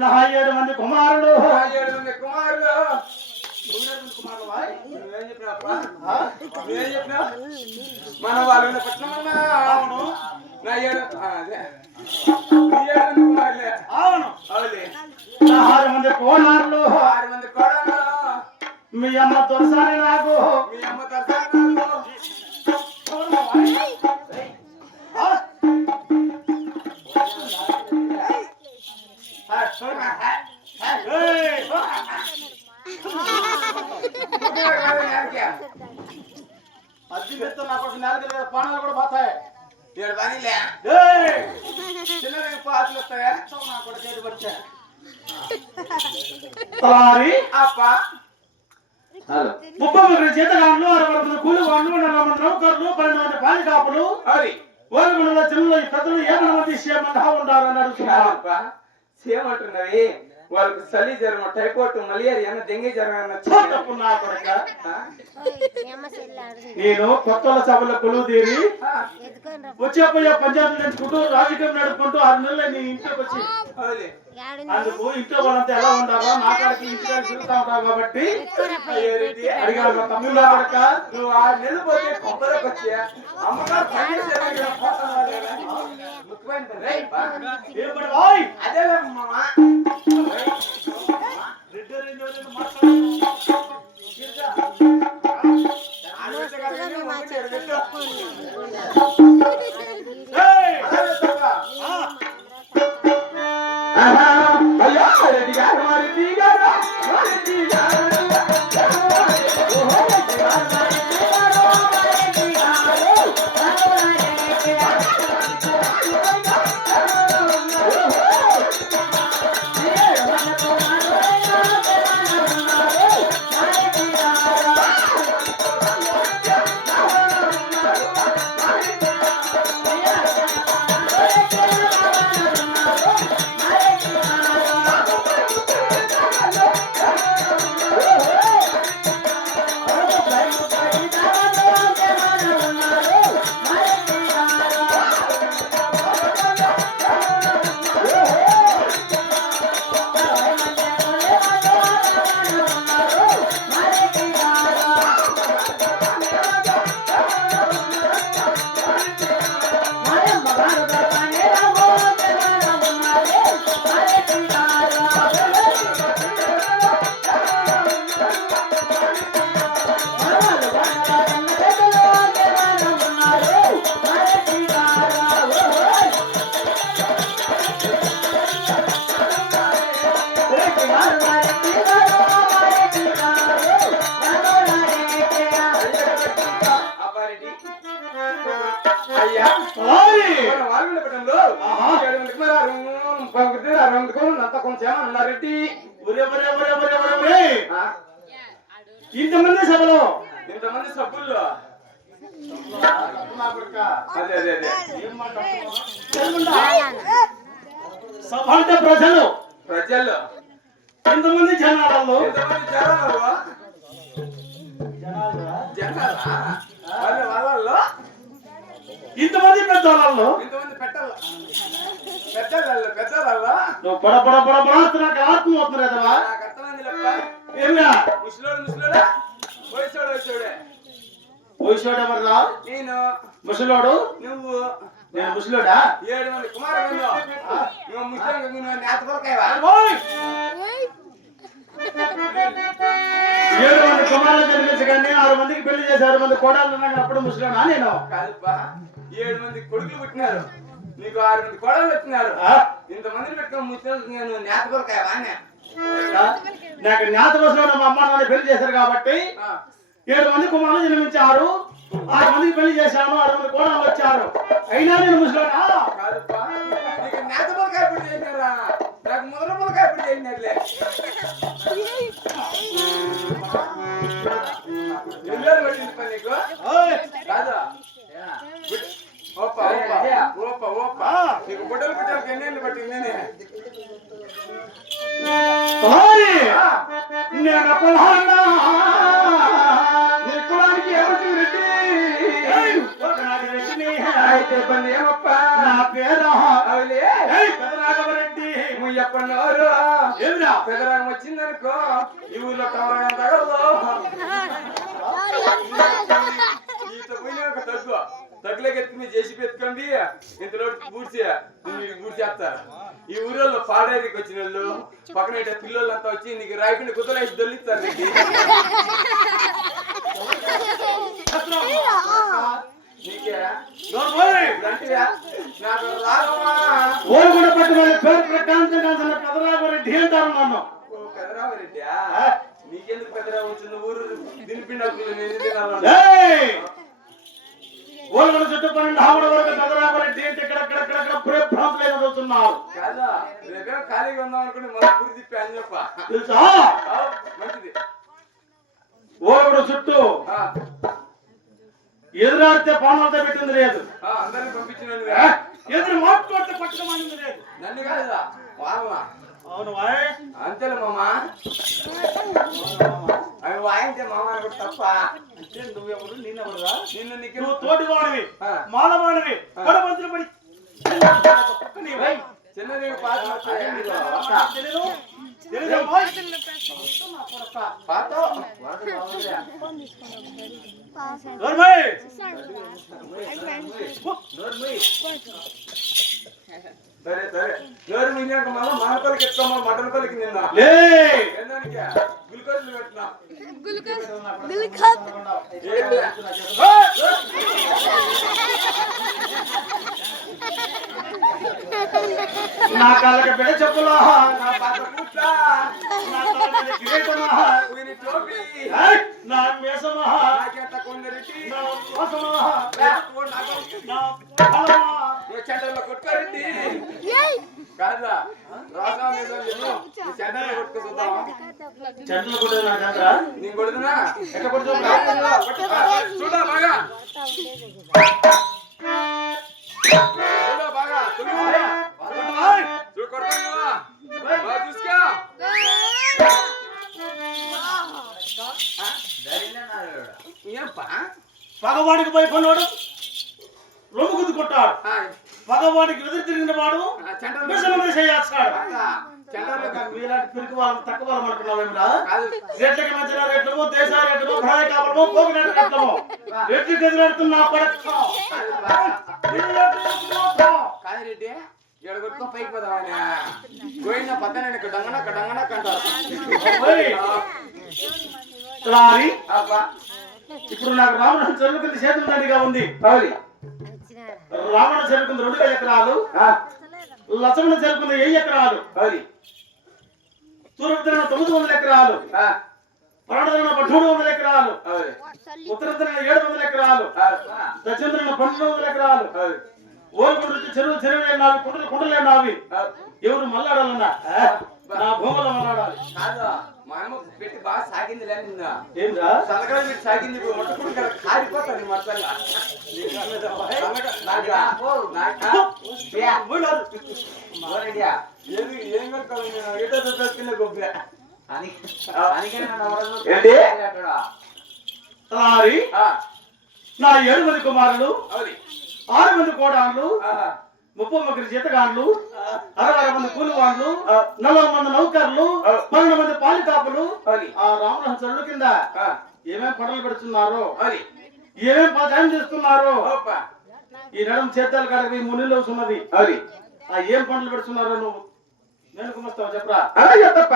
నా 7 మంది కుమారులు మన వాళ్ళు పట్నం అవును నా 6 మంది కోనార్లు 6 మంది కోడలు మీ అమ్మ తొలసారి నాకు మీ అమ్మ తరసారి నాకు అద్దె పెడతాను నా కొడుకు నెలకి పానాలు కూడా పోతాయి చిన్న పాటలు వస్తాయా నా కొడుకు ఏడు పడితే ముప్పై జీతగాళ్ళు 60 మంది కూలి వాళ్ళు 40 మంది నౌకర్లు 12 మంది పాలికాపులు ఓరుగుల చిన్న పెద్దలు 7 మంది మంది ఉండాలని అడుగుతున్నారు సేమంటున్నవి వాళ్ళకి చలి జ్వరం టైఫాయిడ్ మలేరియా డెంగీ జ్వరం నేను కొత్త సభలో కొలువు తీరి వచ్చే పంచాయతీ నేర్చుకుంటూ రాజకీయం నడుపుకుంటూ 6 నెలలు నీ ఇంట్లోకి వచ్చి అందుకు ఇంట్లో వాళ్ళంతా ఎలా ఉండాలో నాకాడికి ఇంటికి తిరుగుతా ఉంటావు కాబట్టి అడిగాను తమ్ముళ్ళ కొడక నువ్వు 6 నెలలు పోతే కొబ్బరికి వచ్చి అమ్మగారు అదే ఇంతమంది సభలో ఇంతమంది సభ్యుల్లో సభ అంటే ప్రజలు ఎంతమంది జనాలలో ఇంతమంది పెద్దవాళ్ళలో నువ్వు పడ పడ పడ పడ నాకు ఆత్మ అవుతుంది కదవా ఏమిరా వయసోడు ఎవర్రా నేను ముసలోడు నువ్వు నేను ముసలోడా 7 మంది కుమారులు నువ్వు ముసలి నేత ముసలిగానే 6 మందికి పెళ్లి చేసి 6 మంది కోడళ్ళు ఉన్నాక అప్పుడు ముసలినా నేను కాదుపా 7 మంది కొడుకులు పుట్టినారు నీకు 6 మంది కోడలు పెట్టినారు ఇంతమందిని పెట్టుకుని ముసలి నేను నేతపలకాయ వానే నాకు జ్ఞాత వయసులో మా అమ్మ నాన్న పెళ్లి చేశారు కాబట్టి 7 మంది కుమారులు జన్మించారు 6 మందికి పెళ్లి చేశాను 6 మంది కోడళ్ళు వచ్చారు అయినా నేను ముసలినా కాదుపా నీకు నేతపలకాయ ఎప్పుడు చేసినారా నాకు ముదరపలకాయ ఎప్పుడు చేసినారులే ఎల్లారు పట్టింది పని నీకు కాదా ఓపా ఓపా ఓపా ఓపా నీకు బుడ్డలు పుట్టాలకు ఎన్నేళ్ళు పట్టింది నేనే నేను అప్పలానా నీ కులానికి ఎవరికి రెడ్డి అయితే పని ఏమప్పా నా పేరు అవులే పెదరాఘవరెడ్డి ముయ్యప్పన్నారు ఏమిరా పెదరాగం వచ్చిందనుకో ఈ ఊర్లో కవరంగా తగలదు ఈత పోయినా ఒక తగ్గులోకి ఎత్తి మీరు చేసి పెట్టుకోండి ఇంతలో పూడ్చి మీరు పూర్తి చేస్తారు ఈ ఊరిలో పాడేరికి వచ్చిన వాళ్ళు పక్కన ఇట్లా పిల్లలంతా వచ్చి నీకు రాయకుండా కుదరేసి దొల్లిస్తారు నీకు నీకే నాకు రాగమా ఓరుగుడ పట్టి వాళ్ళ పేరు ప్రకాంతం పెదరాఘవరెడ్డి అంటారు నన్ను పెదరామరెడ్డి నీకెందుకు పెదరావు వచ్చింది ఊరు దినిపిండి ఓరుగుడ చుట్టూ 12 ఆవిడ వరకు పెదరాఘవరెడ్డి అంటే ఇక్కడ భ్రాంతులైన రోజున్నారు కాదా రేపే ఖాళీగా ఉందాం అనుకుని మళ్ళీ పురి తిప్పి అని చెప్ప తెలుసా మంచిది ఓరుగుడ చుట్టూ ఎదురాడితే పానాలతో పెట్టింది లేదు అందరిని పంపించినాను ఎదురు మాట్లాడితే పట్టుకోమనింది లేదు నన్ను కాదా వాళ్ళ అవును అంతేలే మామ అవి వాయించే మామ అనుకుంటే తప్ప అంటే నువ్వెవరు నేనెవరురా నిన్ను నీకు నువ్వు తోటి వాడివి మానవాడివి పడమంతులు పడి చిన్నది పాత పాత సరే సరే నోరు మింగాక మళ్ళీ మానపల్లికి ఎత్తామా మటన్ పల్లికి నిన్న గ్లూకోజ్ పెట్టినా నా కాళ్ళకి బిడ్డ చెప్పులా నా పాత కూట్ల నా కాళ్ళకి కిరీటమా వీని టోపీ నా మేసమా నాకెంత కొందరికి నా వాసమా నా ఫలమా చెడ్డల్లో కొట్టుకోరండి కాదా రాసా చెడ్డల్లో కొట్టుకుందాం చెట్లు కూడా నా చంద్ర నేను కొడుతున్నా ఎక్కడ కొడుతున్నా చూడ బాగా చూడ బాగా చూసుకో పగవాడికి భయపడినాడు రొమ్ము గుద్దుకుంటాడు పగవాడికి ఎదురు తిరిగిన వాడు చేస్తాడు మీలాంటి పిరికి వాళ్ళని తక్కువ వాళ్ళం అనుకున్నావేమిరా రేట్లకి మధ్యన రేట్లము దేశాల రేట్లము భరాయి కాపలము పోగినట్టు రేట్లము రేట్లకి ఎదురెడుతున్నా పడక కాదిరెడ్డి ఎడగొట్టుకో పైకి పోదామని గోయిన పక్కన డంగన కంటారు ఇప్పుడు నాకు రావణ చెరుకుంది చేతులు దండిగా ఉంది రావణ చెరుకుంది 2 ఎకరాలు లక్ష్మణ చెరుకుంది 1000 ఎకరాలు తూర్పుదిన 900 ఎకరాలు పడమదిన 1300 ఎకరాలు ఉత్తరదిన 700 ఎకరాలు దక్షిణదిన 1200 ఎకరాలు ఓరుగుడు చెరువులే నావి కుండలే నావి ఎవరు మల్లాడాలన్నా నా భూముల మల్లాడాలి మా అమ్మ పెట్టి బాగా సాగింది నిన్న ఏంద్రా సలకడ పెట్టి సాగింది మొట్టకుడు కదా కారిపోతాను మసాలా ఏం కలుపుకోవాలి నేను ఏటో తెలుసుకునే గొప్ప నా 7 మంది కుమారులు 6 మంది కోడాళ్ళు 30 జీతగాళ్ళు 60 మంది కూలివాళ్ళు 40 మంది నౌకర్లు 12 మంది పాలికాపులు ఆ రామహంసరుడు కింద ఏమేం పడలు పెడుతున్నారు ఏమేం పదాయం చేస్తున్నారు ఈ నడుము చేతాలు కాడకి మునిలో ఉన్నది ఆ ఏం పంటలు పెడుతున్నారో నువ్వు నేను కుమస్తావు చెప్పరా చెప్పప్ప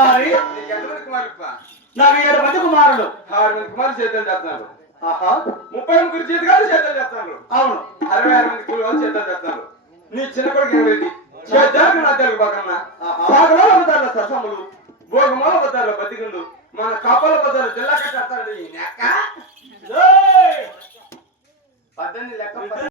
కుమారి. నీకు ఎంతమంది కుమారులు? నాకు 7 మంది కుమారులు. 6 మంది కుమారులు చేతులు చేస్తున్నారు. ఆహా 30 ముగ్గురు జీతగాలు చేతులు చేస్తున్నారు. అవును 66 మంది కూలి వాళ్ళు చేతులు చేస్తున్నారు. నీ చిన్న కొడుకు ఏమైంది? చేతులకు నా తెలుగు బాగన్నా బాగా ససములు